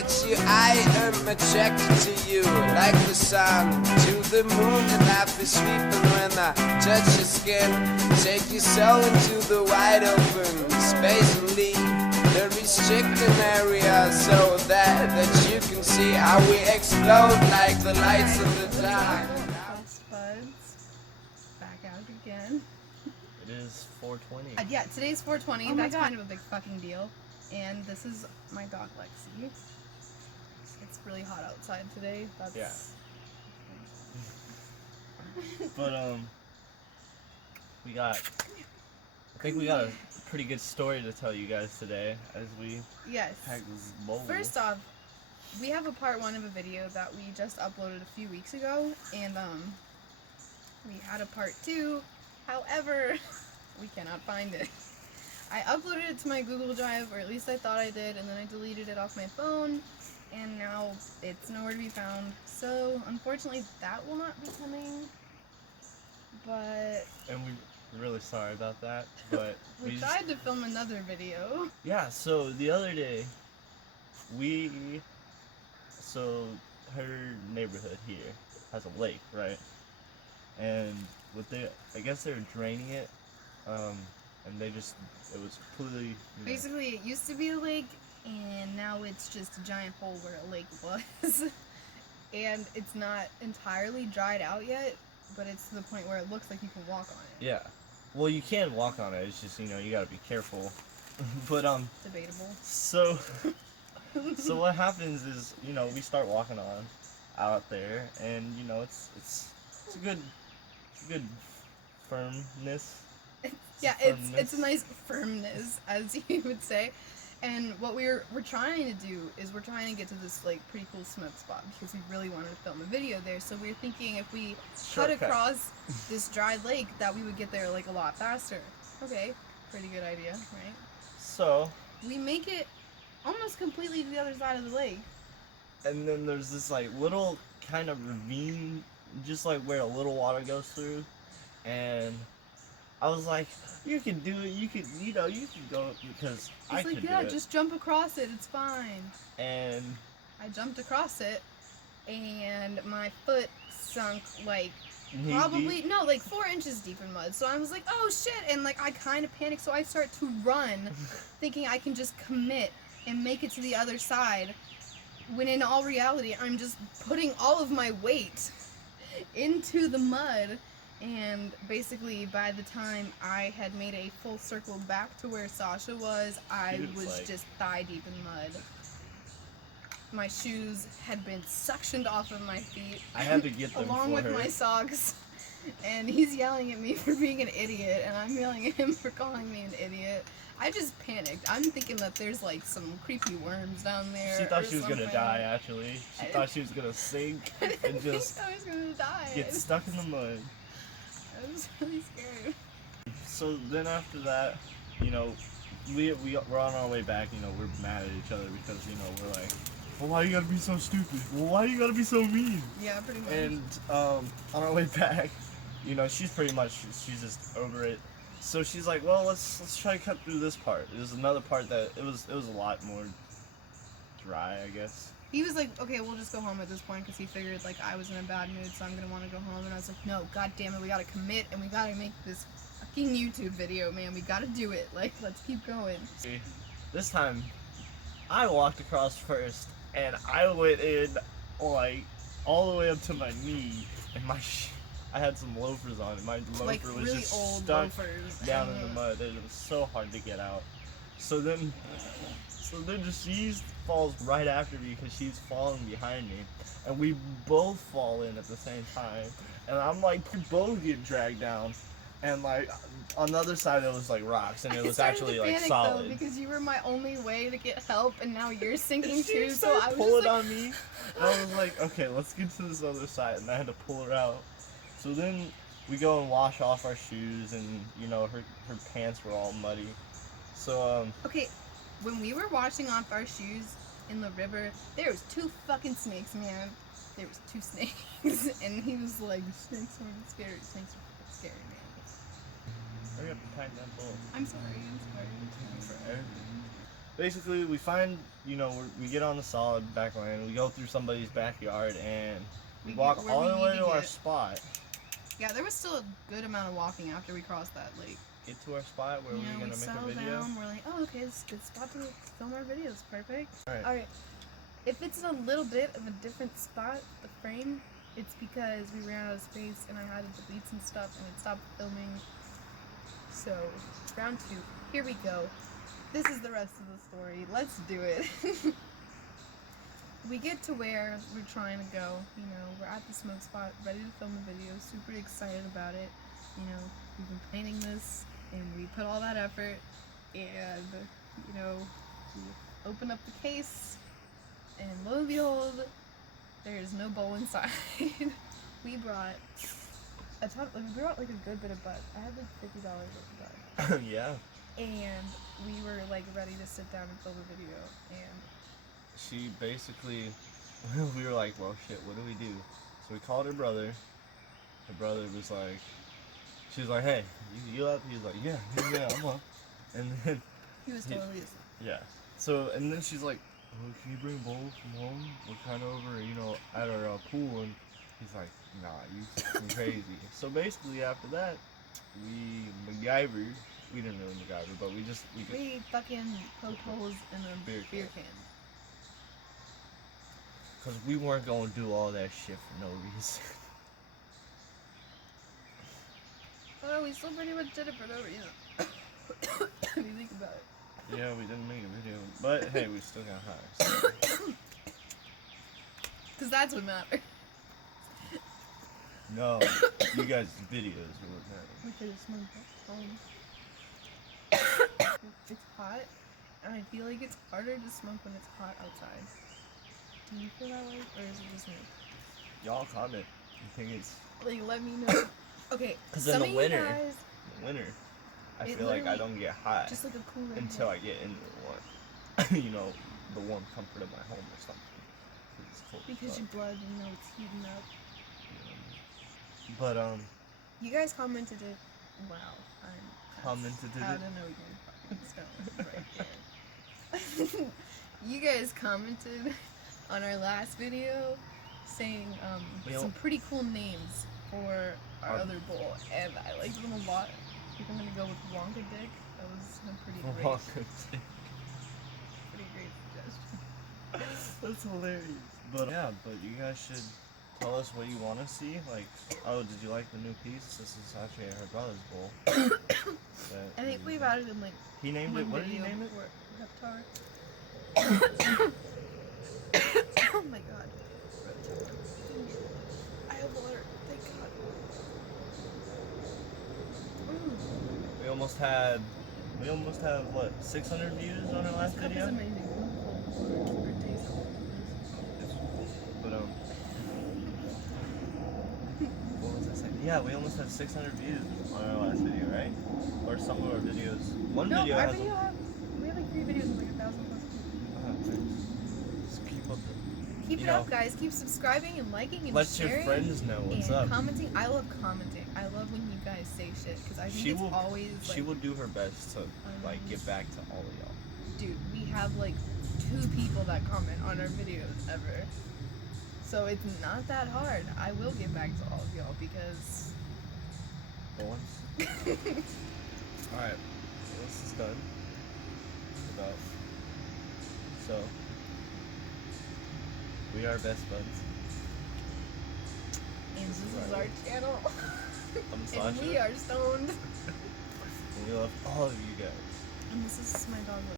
at you, I am attracted to you, like the sun to the moon, and I feel sweeping when I touch your skin. Take your soul into the wide open space and leave the restricted area, so that you can see how we explode like the lights in the dark. Back out again. It is 4:20. Yeah, today's 4:20. Oh That's kind of a big fucking deal. And this is my dog Lexi. It's really hot outside today. That's Yeah. But I think we got a pretty good story to tell you guys today as we pack this bowl. First off, we have a part 1 of a video that we just uploaded a few weeks ago, and we had a part 2. However, we cannot find it. I uploaded it to my Google Drive, or at least I thought I did, and then I deleted it off my phone, and now it's nowhere to be found. So, unfortunately, that will not be coming. But... And we're really sorry about that, but... we tried to film another video. Yeah, so the other day, so her neighborhood here has a lake, right? And I guess they were draining it, and it was completely... Basically, it used to be a lake, and now it's just a giant hole where a lake was. And it's not entirely dried out yet, but it's to the point where it looks like you can walk on it. Yeah. Well, you can walk on it, it's just, you gotta be careful. But, debatable. So what happens is, we start walking on out there, and, it's a good firmness. Yeah, it's a nice firmness, as you would say. And what we're trying to do is we're trying to get to this pretty cool smoke spot because we really wanted to film a video there. So we're thinking if we cut across this dry lake that we would get there a lot faster. Okay, pretty good idea, right? So we make it almost completely to the other side of the lake. And then there's this little kind of ravine, just where a little water goes through, and I was like, you can do it, you can go, because I could do it. Yeah, just jump across it, it's fine. And I jumped across it, and my foot sunk, probably, 4 inches deep in mud. So I was like, oh shit, and I kind of panicked, so I start to run, thinking I can just commit and make it to the other side, when in all reality, I'm just putting all of my weight into the mud. And basically, by the time I had made a full circle back to where Sasha was, I was just thigh deep in mud. My shoes had been suctioned off of my feet. I had to get them along with my socks. And he's yelling at me for being an idiot, and I'm yelling at him for calling me an idiot. I just panicked. I'm thinking that there's some creepy worms down there. She thought she was gonna die, actually. She thought she was gonna sink and just I was gonna die. Get stuck in the mud. I was really scared. So then after that, we're on our way back, we're mad at each other because, we're like, well, why you gotta be so stupid? Well, why you gotta be so mean? Yeah, pretty much. And on our way back, she's just over it. So she's like, well, let's try to cut through this part. There's another part that it was a lot more dry, I guess. He was like, okay, we'll just go home at this point because he figured I was in a bad mood, so I'm gonna want to go home. And I was like, no, god damn it, we gotta commit and we gotta make this fucking YouTube video, man. We gotta do it. Let's keep going. This time, I walked across first, and I went in all the way up to my knee, and I had some loafers on, and my loafer was really just old stuck loafers down in the mud, and it was so hard to get out. So then she falls right after me because she's falling behind me, and we both fall in at the same time, and I'm we both get dragged down, and on the other side it was rocks, and it was actually solid. Though, because you were my only way to get help, and now you're sinking too. So I was pulling on me, and I was like, okay, let's get to this other side, and I had to pull her out. So then we go and wash off our shoes, and her pants were all muddy. So okay. When we were washing off our shoes in the river, there was 2 fucking snakes, man. There was 2 snakes, and he was like, snakes aren't scary. Snakes are scary, man. Hurry up and pack that bowl. I'm sorry. Forever. basically, we find, we get on the solid backland, we go through somebody's backyard, and we walk get where all we the need way to to our get. spot. Yeah, there was still a good amount of walking after we crossed that lake. Get to our spot where we're we gonna make a settled video. down. We're like, oh, okay, this is a good spot to film our videos. Perfect. Alright. Alright. If it's in a little bit of a different spot, the frame, it's because we ran out of space and I had to delete some stuff and it stopped filming. So, round 2. Here we go. This is the rest of the story. Let's do it. We get to where we're trying to go. We're at the smoke spot, ready to film a video, super excited about it. We've been planning this and we put all that effort and, we open up the case and lo and behold, there's no bowl inside. We brought a ton, we brought like a good bit of bud. I had like $50 worth of bud. Yeah. And we were like ready to sit down and film a video, and She basically, we were like, well, shit, what do we do? So we called her brother. Her brother was like, she was like, hey, you up? He was like, yeah, I'm up. And then he was totally asleep. yeah. So, and then she's like, oh, can you bring bowls from home? We're kind of over, at our pool. And he's like, nah, you fucking crazy. So basically after that, we MacGyvered. We didn't really MacGyver, but we fucking poked holes in a beer can. Because we weren't going to do all that shit for no reason. Well, we still pretty much did it for no reason. When you think about it. Yeah, we didn't make a video. But hey, we still got high. So. Because that's what matters. No, you guys' videos are what matter. We could have smoked at home. It's hot, and I feel like it's harder to smoke when it's hot outside. Do you feel that way, or is it just me? Y'all comment. You think it's... Like, let me know. Okay, Because in the winter, I feel like I don't get hot just like a cool until I get into the warm, the warm comfort of my home or something. It's cold, because your blood, it's heating up. But you guys commented it. Wow, commented it. I don't know your fucking stone right there. You guys commented on our last video saying some pretty cool names for our other bowl, and I liked them a lot. I think I'm gonna go with Wonka Dick. That was a pretty great suggestion. That's hilarious. But yeah, but you guys should tell us what you want to see. Like, oh, did you like the new piece? This is actually her brother's bowl. I think we've added in like. He named it. What did he name it? Reptar. Oh my god. I have water. Thank god. We almost had what, 600 views on our last video? This cup is amazing. But what was I saying? Yeah, we almost had 600 views on our last video, right? Or some of our videos. One video our has video we have like 3 videos with like 1,000 plus views. Just keep up. Keep it up, guys. Keep subscribing and liking and let sharing. Let your friends know what's and up. Commenting. I love commenting. I love when you guys say shit because I think it's always. Like, she will do her best to like get back to all of y'all. Dude, we have like 2 people that comment on our videos ever. So it's not that hard. I will get back to all of y'all because. Alright, this is done. So, we are best buds. And this is our channel. I'm Sasha. And we are stoned. And we love all of you guys. And this is my dog.